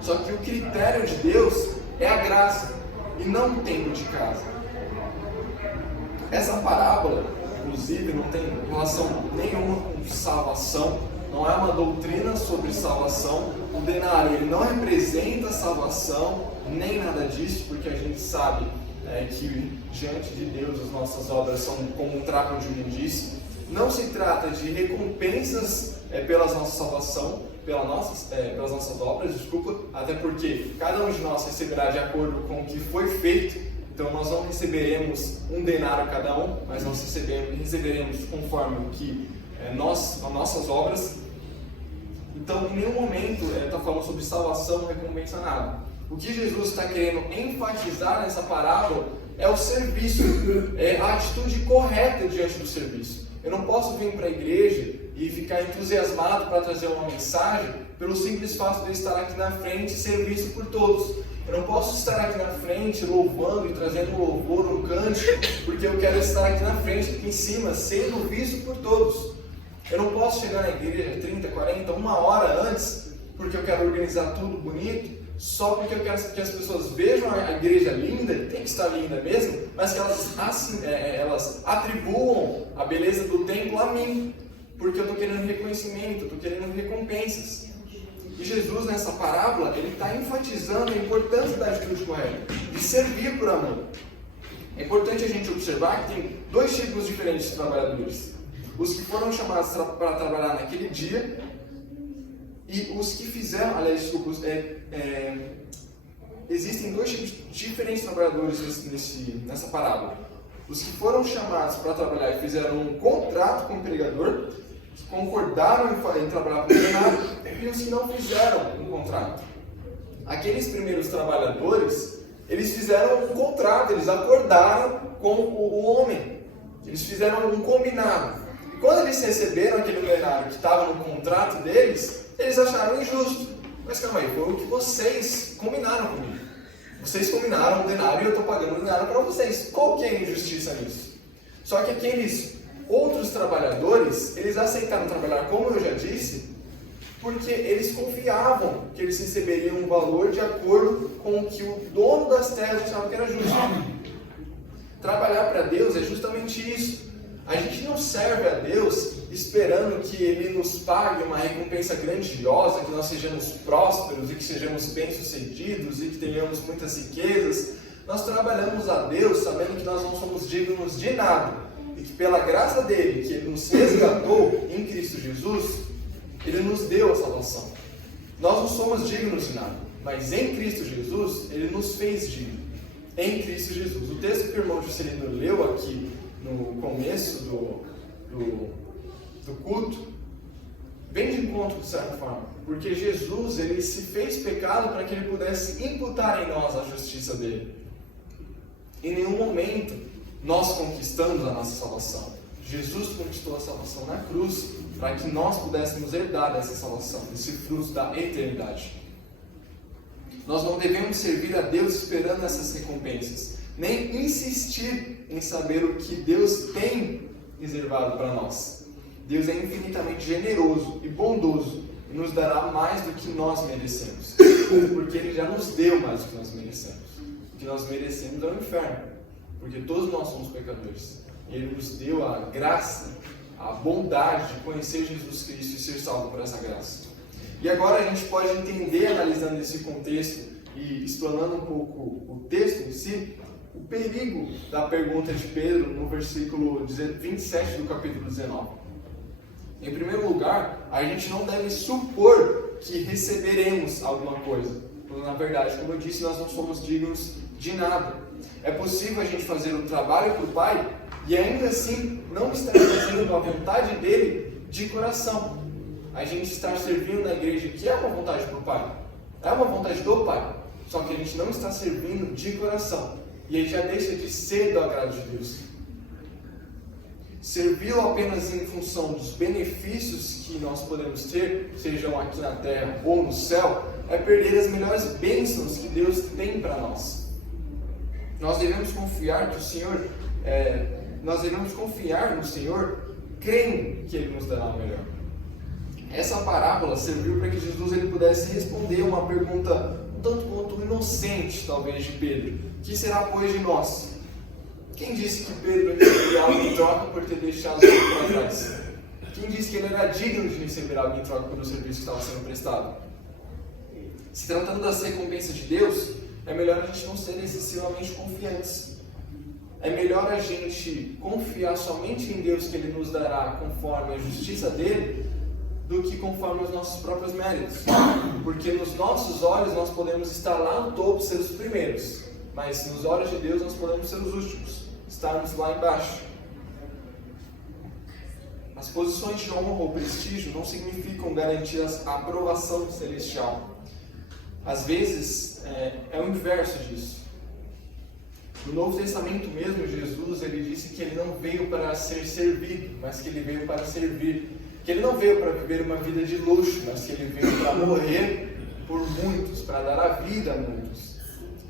Só que o critério de Deus é a graça e não o tempo de casa. Essa parábola, inclusive, não tem relação nenhuma com salvação. Não é uma doutrina sobre salvação. O denário ele não representa salvação, nem nada disso, porque a gente sabe que diante de Deus as nossas obras são como um trapo de imundície. Não se trata de recompensas pela nossa salvação, pelas nossas obras, até porque cada um de nós receberá de acordo com o que foi feito. Então nós não receberemos um denário cada um, mas nós receberemos conforme o que as nossas obras. Então, em nenhum momento está falando sobre salvação, recompensa, nada. O que Jesus está querendo enfatizar nessa parábola é o serviço, é a atitude correta diante do serviço. Eu não posso vir para a igreja e ficar entusiasmado para trazer uma mensagem pelo simples fato de eu estar aqui na frente e ser visto por todos. Eu não posso estar aqui na frente louvando e trazendo um louvor, um cântico, porque eu quero estar aqui na frente, aqui em cima, sendo visto por todos. Eu não posso chegar na igreja 30, 40, uma hora antes, porque eu quero organizar tudo bonito, só porque eu quero que as pessoas vejam a igreja linda, e tem que estar linda mesmo, mas que elas atribuam a beleza do templo a mim, porque eu estou querendo reconhecimento, eu estou querendo recompensas. E Jesus, nessa parábola, ele está enfatizando a importância da atitude correta, de servir por amor. É importante a gente observar que tem dois tipos diferentes de trabalhadores. Os que foram chamados para trabalhar naquele dia e os que fizeram, aliás, desculpa, existem dois tipos diferentes de trabalhadores nessa parábola. Os que foram chamados para trabalhar e fizeram um contrato com o empregador, que concordaram em trabalhar com o denário, e os que não fizeram um contrato. Aqueles primeiros trabalhadores, eles fizeram um contrato, eles acordaram com o homem, eles fizeram um combinado. E quando eles receberam aquele denário que estava no contrato deles, eles acharam injusto. Mas calma aí, foi o que vocês combinaram comigo. Vocês combinaram um denário e eu estou pagando um denário para vocês. Qual que é a injustiça nisso? Só que aqueles outros trabalhadores, eles aceitaram trabalhar, como eu já disse, porque eles confiavam que eles receberiam um valor de acordo com o que o dono das terras achava que era justo. Trabalhar para Deus é justamente isso. A gente não serve a Deus esperando que Ele nos pague uma recompensa grandiosa, que nós sejamos prósperos e que sejamos bem-sucedidos e que tenhamos muitas riquezas. Nós trabalhamos a Deus sabendo que nós não somos dignos de nada e que pela graça dEle, que Ele nos resgatou em Cristo Jesus, Ele nos deu a salvação. Nós não somos dignos de nada, mas em Cristo Jesus, Ele nos fez dignos. Em Cristo Jesus. O texto que o irmão Juscelino leu aqui no começo do culto, vem de encontro de certa forma, porque Jesus, ele se fez pecado para que ele pudesse imputar em nós a justiça dele. Em nenhum momento nós conquistamos a nossa salvação. Jesus conquistou a salvação na cruz para que nós pudéssemos herdar dessa salvação, desse fruto da eternidade. Nós não devemos servir a Deus esperando essas recompensas, nem insistir em saber o que Deus tem reservado para nós. Deus é infinitamente generoso e bondoso e nos dará mais do que nós merecemos, porque Ele já nos deu mais do que nós merecemos. O que nós merecemos é o inferno, porque todos nós somos pecadores. E Ele nos deu a graça, a bondade de conhecer Jesus Cristo e ser salvo por essa graça. E agora a gente pode entender, analisando esse contexto e explanando um pouco o texto em si, o perigo da pergunta de Pedro no versículo 27 do capítulo 19. Em primeiro lugar, a gente não deve supor que receberemos alguma coisa, quando na verdade, como eu disse, nós não somos dignos de nada. É possível a gente fazer um trabalho para o Pai e ainda assim não estar fazendo a vontade dele de coração. A gente estar servindo na igreja, que é uma vontade para o Pai, é uma vontade do Pai, só que a gente não está servindo de coração, e aí já deixa de ser do agrado de Deus. Servi-lo apenas em função dos benefícios que nós podemos ter, sejam aqui na terra ou no céu, é perder as melhores bênçãos que Deus tem para nós. Nós devemos confiar que o Senhor, nós devemos confiar no Senhor, crendo que Ele nos dará o melhor. Essa parábola serviu para que Jesus ele pudesse responder uma pergunta um tanto quanto inocente, talvez, de Pedro. Que será, pois, de nós? Quem disse que Pedro receberia algo em troca por ter deixado o outro para trás? Quem disse que ele era digno de receber algo em troca pelo serviço que estava sendo prestado? Se tratando das recompensas de Deus, é melhor a gente não ser excessivamente confiantes. É melhor a gente confiar somente em Deus que Ele nos dará conforme a justiça dEle, do que conforme os nossos próprios méritos. Porque nos nossos olhos nós podemos estar lá no topo, ser os primeiros, mas nos olhos de Deus nós podemos ser os últimos, estarmos lá embaixo. As posições de honra ou prestígio não significam garantir a aprovação celestial. Às vezes é o inverso disso. No Novo Testamento mesmo, Jesus ele disse que Ele não veio para ser servido, mas que Ele veio para servir. Que Ele não veio para viver uma vida de luxo, mas que Ele veio para morrer por muitos, para dar a vida a muitos.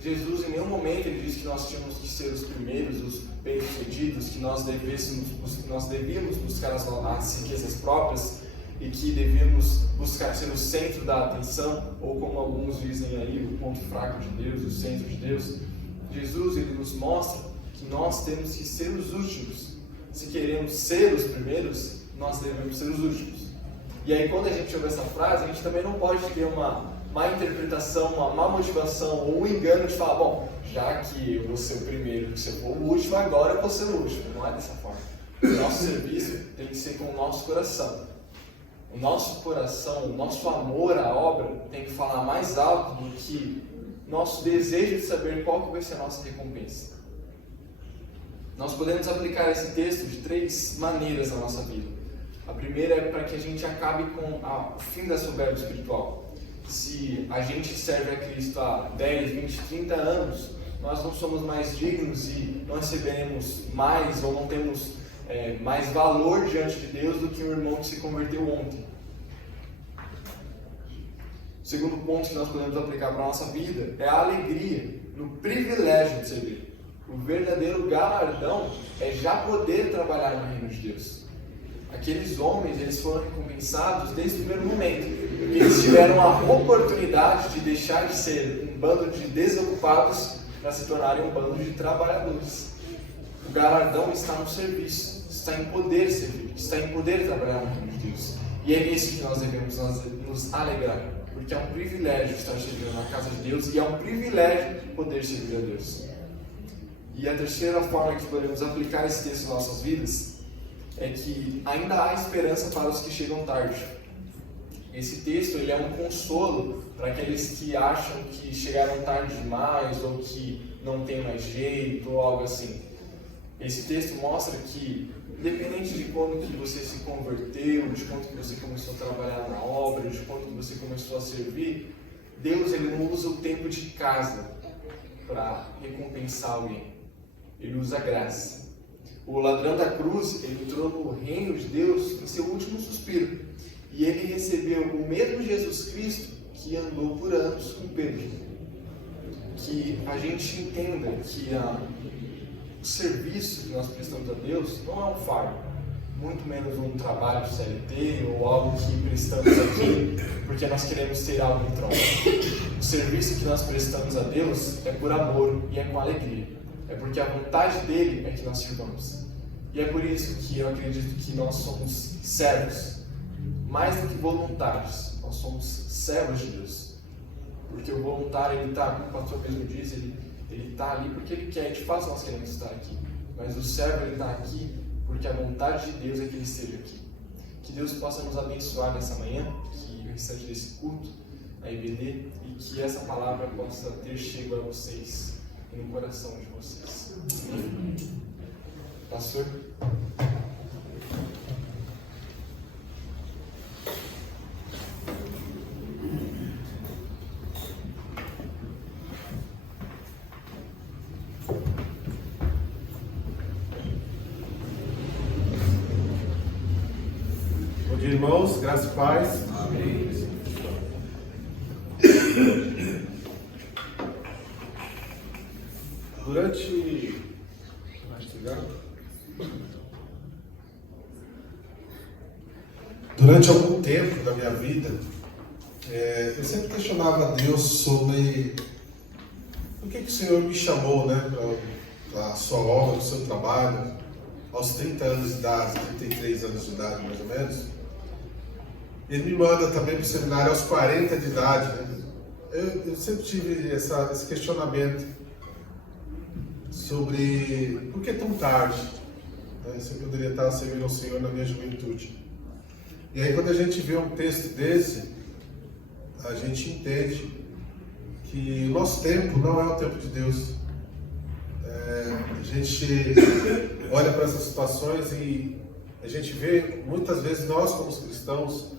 Jesus, em nenhum momento, ele disse que nós tínhamos que ser os primeiros, os bem-sucedidos, que nós devíamos buscar as riquezas próprias e que devíamos buscar ser o centro da atenção, ou como alguns dizem aí, o ponto fraco de Deus, o centro de Deus. Jesus, ele nos mostra que nós temos que ser os últimos. Se queremos ser os primeiros, nós devemos ser os últimos. E aí, quando a gente ouve essa frase, a gente também não pode ter uma má interpretação, uma má motivação ou um engano de falar, bom, já que eu vou ser o primeiro, que você for o último, agora eu vou ser o último. Não é dessa forma. O nosso serviço tem que ser com o nosso coração. O nosso coração, o nosso amor à obra tem que falar mais alto do que nosso desejo de saber qual que vai ser a nossa recompensa. Nós podemos aplicar esse texto de 3 maneiras na nossa vida. A primeira é para que a gente acabe com o fim da soberba espiritual. Se a gente serve a Cristo há 10, 20, 30 anos, nós não somos mais dignos e não receberemos mais ou não temos mais valor diante de Deus do que um irmão que se converteu ontem. O segundo ponto que nós podemos aplicar para a nossa vida é a alegria no privilégio de servir. O verdadeiro galardão é já poder trabalhar no reino de Deus. Aqueles homens, eles foram recompensados desde o primeiro momento, porque eles tiveram a oportunidade de deixar de ser um bando de desocupados para se tornarem um bando de trabalhadores. O galardão está no serviço, está em poder servir, está em poder trabalhar no reino de Deus. E é nisso que nós devemos nos alegrar, porque é um privilégio estar servindo na casa de Deus e é um privilégio poder servir a Deus. E a terceira forma que podemos aplicar esse texto em nossas vidas é que ainda há esperança para os que chegam tarde. Esse texto ele é um consolo para aqueles que acham que chegaram tarde demais ou que não tem mais jeito ou algo assim. Esse texto mostra que, independente de quando que você se converteu, de quando que você começou a trabalhar na obra, de quando que você começou a servir, Deus ele não usa o tempo de casa para recompensar alguém. Ele usa a graça. O ladrão da cruz, ele entrou no reino de Deus em seu último suspiro. E ele recebeu o mesmo Jesus Cristo que andou por anos com Pedro. Que a gente entenda que o serviço que nós prestamos a Deus não é um fardo, muito menos um trabalho de CLT ou algo que prestamos aqui porque nós queremos ter algo em troca. O serviço que nós prestamos a Deus é por amor e é com alegria. É porque a vontade dele é que nós sirvamos. E é por isso que eu acredito que nós somos servos, mais do que voluntários. Nós somos servos de Deus. Porque o voluntário, ele está, como o pastor mesmo diz, ele está ali porque ele quer, de fato nós queremos estar aqui. Mas o servo, ele está aqui porque a vontade de Deus é que ele esteja aqui. Que Deus possa nos abençoar nessa manhã, que o restante desse culto, a IBD, e que essa palavra possa ter chego a vocês e no coração de vocês. Amém. Pastor? Bom dia, irmãos, graças e paz. Amém. Durante algum tempo da minha vida, eu sempre questionava a Deus sobre o que o Senhor me chamou, para a sua obra, para o seu trabalho, aos 30 anos de idade, 33 anos de idade mais ou menos. Ele me manda também para o seminário aos 40 de idade, né? Eu sempre tive esse questionamento sobre por que tão tarde, né? Eu poderia estar servindo ao Senhor na minha juventude. E aí quando a gente vê um texto desse, a gente entende que o nosso tempo não é o tempo de Deus. A gente olha para essas situações e a gente vê muitas vezes nós como cristãos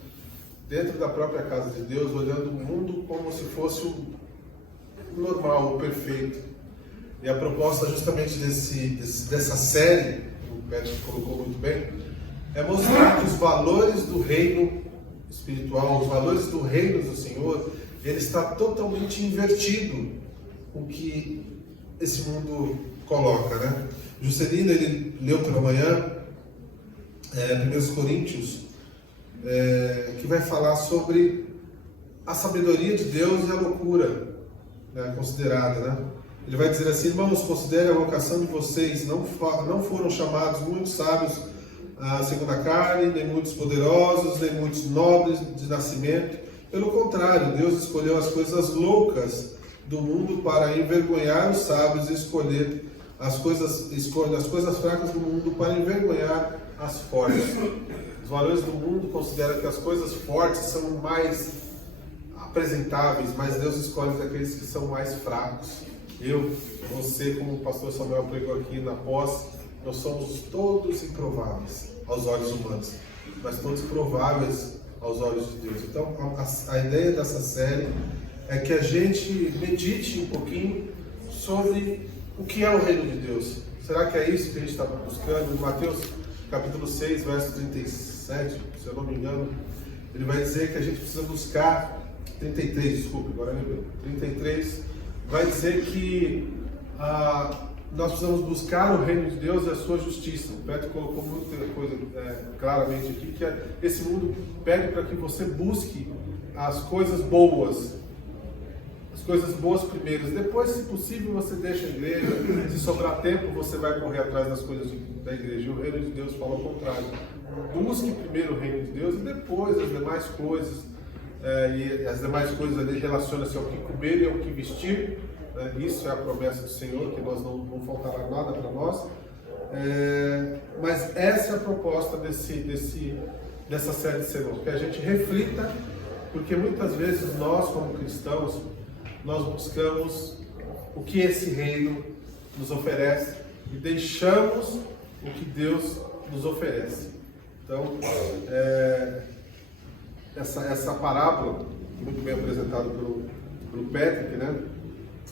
dentro da própria casa de Deus olhando o mundo como se fosse o normal, o perfeito. E a proposta justamente dessa série, o Pedro colocou muito bem, é mostrar que os valores do reino espiritual, os valores do reino do Senhor, ele está totalmente invertido o que esse mundo coloca, né? Juscelino, ele leu pela manhã 1 Coríntios, que vai falar sobre a sabedoria de Deus e a loucura, né, considerada, né? Ele vai dizer assim: irmãos, considere a vocação de vocês, não foram chamados muitos sábios segundo a carne, nem muitos poderosos, nem muitos nobres de nascimento. Pelo contrário, Deus escolheu as coisas loucas do mundo para envergonhar os sábios e escolhe as coisas fracas do mundo para envergonhar as fortes. Os valores do mundo consideram que as coisas fortes são mais apresentáveis, mas Deus escolhe aqueles que são mais fracos. Você, como o pastor Samuel pregou aqui na pós, nós somos todos improváveis aos olhos humanos, mas todos prováveis aos olhos de Deus. Então, a ideia dessa série é que a gente medite um pouquinho sobre o que é o reino de Deus. Será que é isso que a gente está buscando? Em Mateus capítulo 6, verso 37, se eu não me engano, ele vai dizer que a gente precisa buscar, 33, desculpe, agora eu lembrei, 33, vai dizer que nós precisamos buscar o reino de Deus e a sua justiça. O Pedro colocou muita coisa claramente aqui, que esse mundo pede para que você busque as coisas boas primeiro. Depois, se possível, você deixa a igreja. Se sobrar tempo, você vai correr atrás das coisas da igreja. E o reino de Deus fala ao contrário. Busque primeiro o reino de Deus e depois as demais coisas. E as demais coisas ali relacionam-se ao que comer e ao que vestir. Isso é a promessa do Senhor, que nós não faltará nada para nós. Mas essa é a proposta dessa série de sermões, que a gente reflita, porque muitas vezes nós, como cristãos, nós buscamos o que esse reino nos oferece e deixamos o que Deus nos oferece. Então, essa parábola, muito bem apresentada pelo Patrick, né,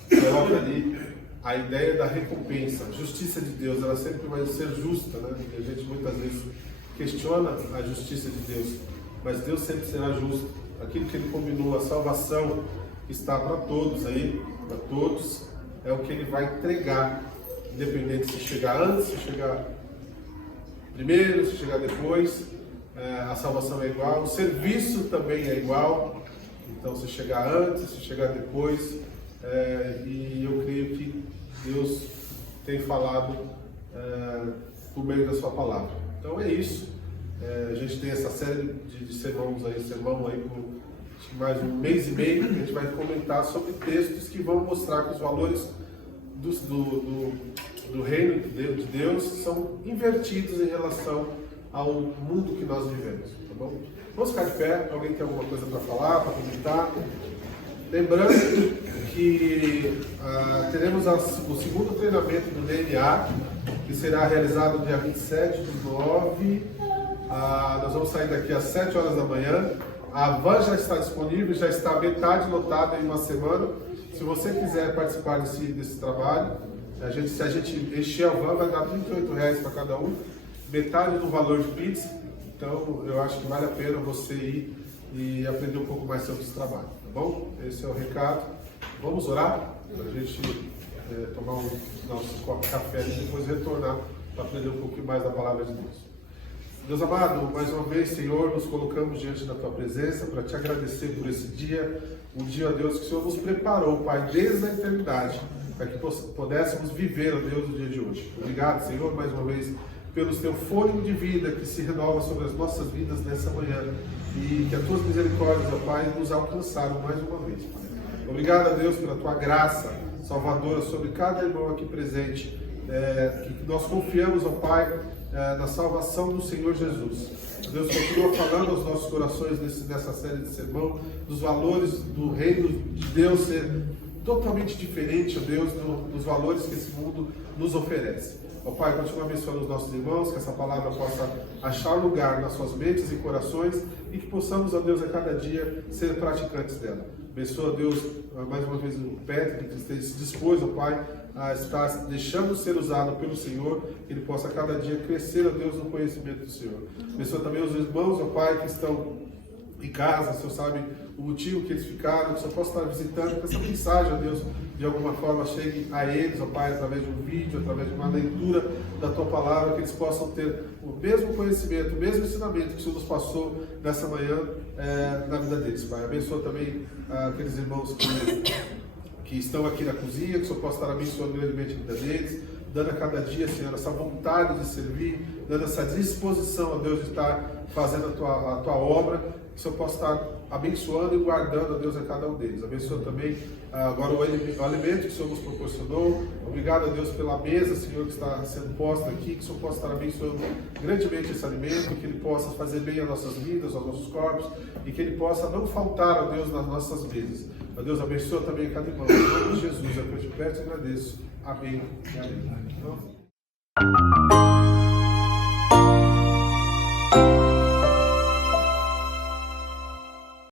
coloca ali a ideia da recompensa. A justiça de Deus, ela sempre vai ser justa, né? E a gente muitas vezes questiona a justiça de Deus, mas Deus sempre será justo. Aquilo que Ele combinou, a salvação está para todos aí, para todos, é o que Ele vai entregar, independente se chegar antes, se chegar primeiro, se chegar depois, a salvação é igual, o serviço também é igual, então se chegar antes, se chegar depois, e eu creio que Deus tem falado por meio da sua palavra. Então é isso, a gente tem essa série de sermão aí por mais um mês e meio, que a gente vai comentar sobre textos que vão mostrar que os valores do reino de Deus são invertidos em relação ao mundo que nós vivemos, tá bom? Vamos ficar de pé. Alguém tem alguma coisa para falar, para comentar? Lembrando que teremos o segundo treinamento do DNA, que será realizado dia 27/9. Nós vamos sair daqui às 7 horas da manhã. A van já está disponível, já está metade lotada em uma semana. Se você quiser participar desse trabalho, se a gente encher a van, vai dar R$ 38 para cada um, metade do valor de pizza. Então, eu acho que vale a pena você ir e aprender um pouco mais sobre esse trabalho, tá bom? Esse é o recado. Vamos orar para a gente tomar o nosso copo de café e depois retornar para aprender um pouquinho mais da palavra de Deus. Deus amado, mais uma vez, Senhor, nos colocamos diante da Tua presença para Te agradecer por esse dia, um dia, Deus, que o Senhor nos preparou, Pai, desde a eternidade, para que pudéssemos viver, ó Deus, o dia de hoje. Obrigado, Senhor, mais uma vez, pelo Teu fôlego de vida que se renova sobre as nossas vidas nessa manhã e que as Tuas misericórdias, ó Pai, nos alcançaram mais uma vez, Pai. Obrigado, a Deus, pela Tua graça salvadora sobre cada irmão aqui presente, que nós confiamos, ó Pai, na salvação do Senhor Jesus. Deus continua falando aos nossos corações nessa série de sermão, dos valores do reino de Deus ser totalmente diferente, ó Deus, dos valores que esse mundo nos oferece. Ó Pai, continua abençoando os nossos irmãos, que essa palavra possa achar lugar nas suas mentes e corações e que possamos, ó Deus, a cada dia ser praticantes dela. Abençoa, Deus, mais uma vez o Patrick, que se dispôs, ó Pai, a estar deixando ser usado pelo Senhor, que ele possa a cada dia crescer, ó Deus, no conhecimento do Senhor. Abençoa também os irmãos, ó Pai, que estão em casa, o Senhor sabe o motivo que eles ficaram, que o Senhor possa estar visitando, que essa mensagem, ó Deus, de alguma forma chegue a eles, ó Pai, através de um vídeo, através de uma leitura da Tua Palavra, que eles possam ter o mesmo conhecimento, o mesmo ensinamento que o Senhor nos passou nessa manhã na vida deles, Pai. Abençoa também aqueles irmãos que estão aqui na cozinha, que o Senhor possa estar abençoando grandemente a vida deles, dando a cada dia, Senhor, essa vontade de servir, dando essa disposição, ó Deus, de estar fazendo a Tua obra, que o Senhor possa estar abençoando e guardando, ó Deus, a cada um deles. Abençoa também agora o alimento que o Senhor nos proporcionou. Obrigado, a Deus, pela mesa, Senhor, que está sendo posta aqui, que o Senhor possa estar abençoando grandemente esse alimento, que Ele possa fazer bem às nossas vidas, aos nossos corpos, e que Ele possa não faltar, ó Deus, nas nossas mesas. Ó Deus, abençoa também cada irmão. Em nome de Jesus, é que eu te peço e agradeço. Amém e amém. Então,